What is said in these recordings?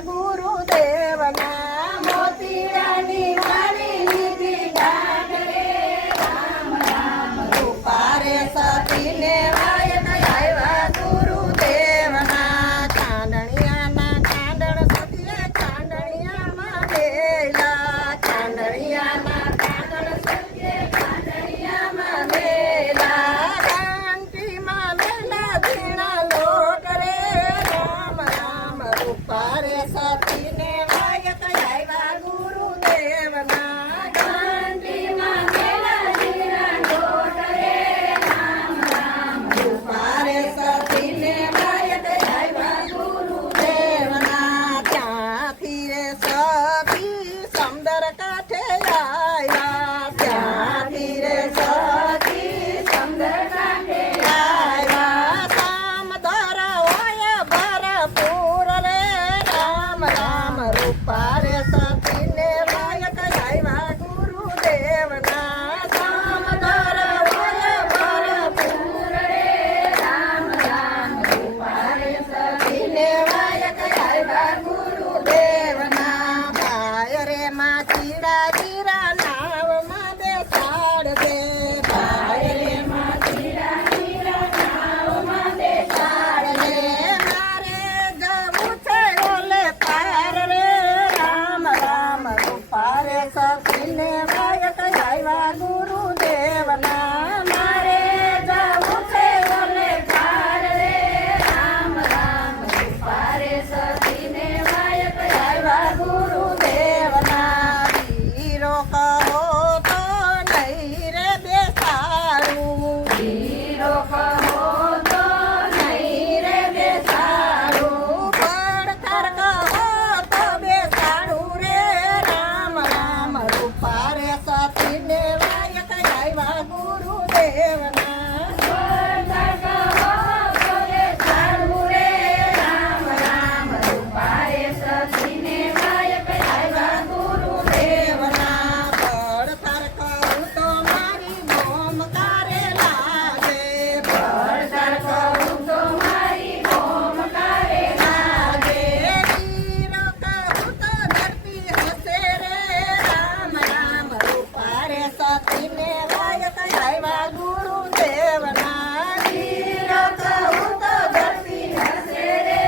ગુરુદેવના મોતીડાની વાળી લીધી ગાંઠ રે રામ રામ રૂપા રે સતીને વાયક આવ્યા ગુરુદેવના ચાંદણિયાના ચાંદણ સતીએ ચાંદણિયામાં વેલા ચાંદણિયાના ચાંદણ સતીએ ચાંદણિયામાં વેલા ઘંટીમાં વેલા ઝીણા લોટ રે રામ રામ રૂપા રે સતીને વાયક આવ્યા ગુરુદેવના ઘંટીમાં વેલા ઝીણા લોટ રે રામ રામ રૂપા રે સતીને વાયક આવ્યા ગુરુદેવના ત્યાંથી રે સતી સમદર કાંઠે આવ્યા ત્યાંથી રે સતી સમદર કાંઠે આવ્યા સામદર હોય ભરપૂર રે રામ રામ રૂપા રે સતીને વાયક આવ્યા ગુરુદેવના સામદર હોય ભરપૂર રે રામ રામ રૂપા રે સતીને વાયક આવ્યા ગુરુદેવના ભાય રે માં ચીડા ચીરા નાવમાં બેસાડ દે ભાય રે માં ચીડા ચીરા નાવમાં બેસાડ દે મારે જવું છે ઓલે પાર રે રામ રામ રૂપા રે સતીને વાયક આવ્યા ગુરુદેવના મારે જવું છે ઓલે પાર રે રામ રામ રૂપા રે સતીને વાયક આવ્યા ગુરુદેવના વીરો કહો તો નહીં રે બેસાડું વીરો કહો તો નહીં રે બેસાડું પડકાર કહો તો બેસાડું રે રામ રામ રૂપા રે સતીને વાયક આવ્યા ગુરુદેવના પડકાર કહો તો બેસાડું રે રામ રામ રૂપા રે સતીને વાયક આવ્યા ગુરુદેવના પડકાર કહું તો મારી બોમ કારે લાગે પડકાર કહું તો મારી બોમ કારે લાગે વીરો કહું તો ધરતી હસે રે રામ રામ રૂપા રે સતીને વાયક આવ્યા ગુરુદેવના વીરો કહું તો ધરતી હસે રે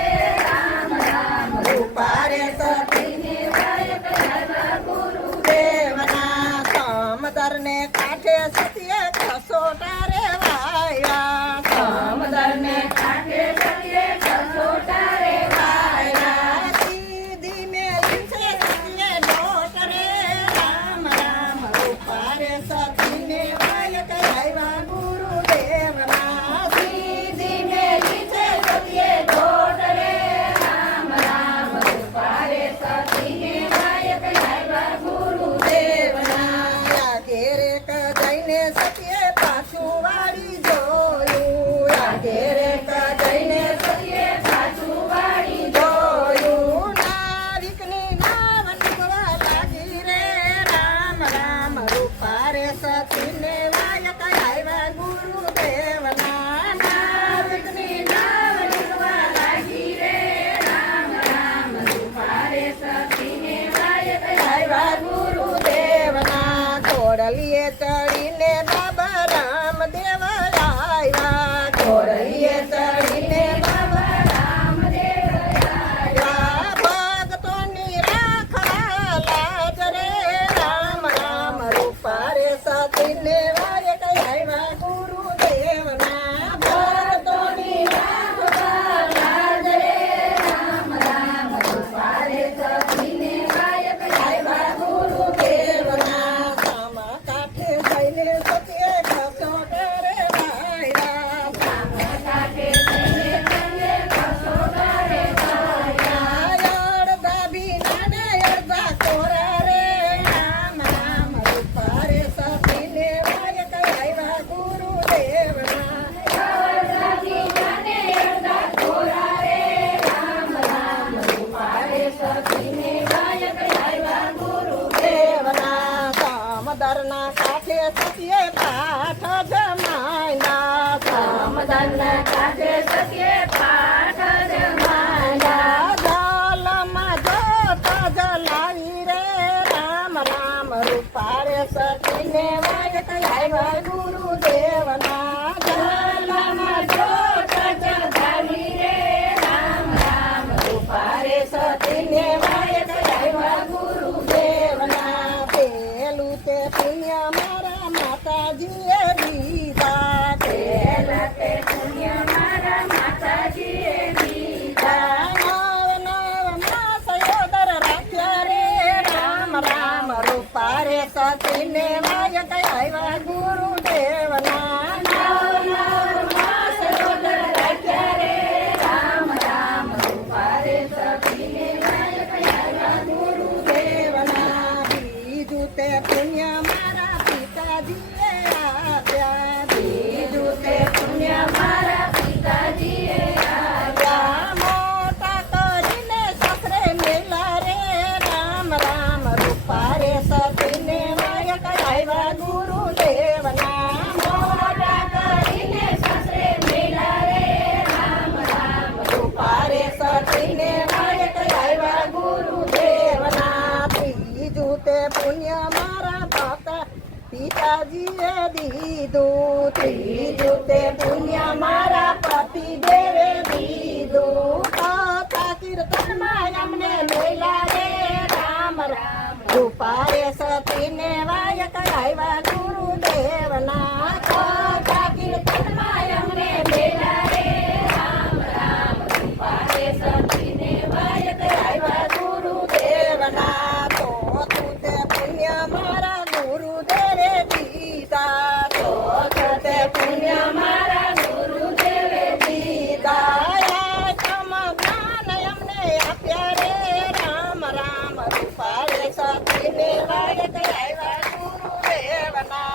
રામ રામ રૂપા રે સતીને વાયક આવ્યા ગુરુદેવના સમદરને કાંઠે સતીએ ખસોટા રે વાયા સમદરને કાંઠે સતીએ ખસોટા રે વાયા સીધી મેલી છે સતીએ લોટ રે રામ રામ રૂપા રે સતીને વાયક આવ્યા ગુરુદેવના સીધી મેલી છે સતીએ લોટ રે રામ રામ રૂપા રે સતીને વાયક આવ્યા ગુરુદેવના ઘેરે જઈને સતીએ પાછું વાળી જોયું ઘેરે જઈને સતીએ પાછું વાળી જોયું નાવિકની નાવ નીકળવા લાગી રે રામ રામ રૂપા રે સતીને વાયક આવ્યા ગુરુદેવના નાવિકની નાવ નીકળવા લાગી રે રામ રામ રૂપા રે સતીને વાયક આવ્યા ગુરુદેવના ઘોડલીએ ચડીને બાબા રામદેવ આવ્યા ઘોડલીએ ચડીને બાબા રામદેવ આવ્યા ભક્તોની રાખવા લાજ રે રામ રામ રૂપા રે સતીને વાયક આવ્યા ગુરુદેવના ભક્તોની રાખવા લાજ રે રામ રામ રૂપા રે સતીને વાયક આવ્યા ગુરુદેવના સામા કાંઠે જઈને સતીએ ખસોટા રે વાયા સામા કાંઠે જઈને સતીએ ખસોટા રે વાયા અડધા ભીના ને અડધા કોરા રે રામ રામ રૂપા રે સતીને વાયક આવ્યા ગુરુદેવના અડધા ભીના ને અડધા કોરા રે રામ રામ રૂપા રે સતીને વાયક આવ્યા ગુરુદેવના સમદરના કાંઠે સતીએ પાઠ જમાયના સમદરના કાંઠે સતીએ પાઠ જમાયના જલમાં લાજ લાવી રે રામ રામ રૂપારે સતીને વાયક આવ્યા ગુરુદેવના જન્મમાં જોત જગાવી રે રામ રામ રૂપારે સતીને વાયક આવ્યા ગુરુદેવના પેલું તે પુણ્ય મારા માતાજીએ દીધા પેલા તે પુણ્ય મારા માતાજીએ દીધા નવ નવ માસ યોદર રાખ્યા રે રામ રામ રૂપારે સતીને વાયક આવ્યા ગુરુદેવના નવ નવ માસ યોદર રાખ્યા રે રામ રામ રૂપારે સતીને વાયક આવ્યા ગુરુદેવના બીજું તે પુણ્ય મારા પિતાજીએ આપ્યા બીજું તે પુણ્ય મારા પિતાજીએ આપ્યા મોટા કરીને સસરે મેલા રે રામ રામ રૂપારે સતીને વાયક આવ્યા ગુરુદેવના મોટા કરીને સસરે મેલા રે રામ રામ રૂપારે સતીને વાયક આવ્યા ગુરુદેવના ત્રીજું તે પુણ્ય મારા પિતાજીએ દીધું ત્રીજું તે પુણ્ય મારા પતિદેવે દીધું કથા કીર્તનમાં અમને મેલા રે રામ રામ રૂપારે સતીને વાયક આવ્યા ગુરુદેવના કથા કીર્તનમાં અમને મેલા રે રામ રામ રૂપારે સતીને વાયક આવ્યા ગુરુદેવના તો તું તે પુણ્ય મારા ગુરુદેવે દીધા તો તે પુણ્ય મારા ગુરુદેવે દીધા જ્ઞાન અમને આપ્યા રે રામ રામ રૂપારે સતીને વાયક આવ્યા ગુરુદેવના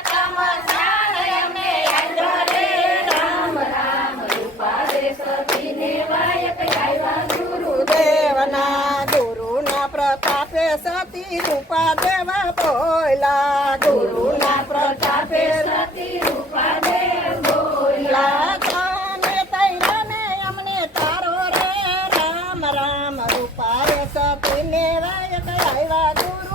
જ્ઞાન અમને આપ્યા રે રામ રામ રૂપારે સતીને વાયક આવ્યા ગુરુદેવના ગુરુના પ્રતાપે સતી રૂપા દેવા બોલા ગુરુના પ્રતાપે સતી રૂપા દેવ બોલા તને તૈરને અમને તારો રે રામ રામ રૂપારે સતીને વાયક આવ્યા ગુરુ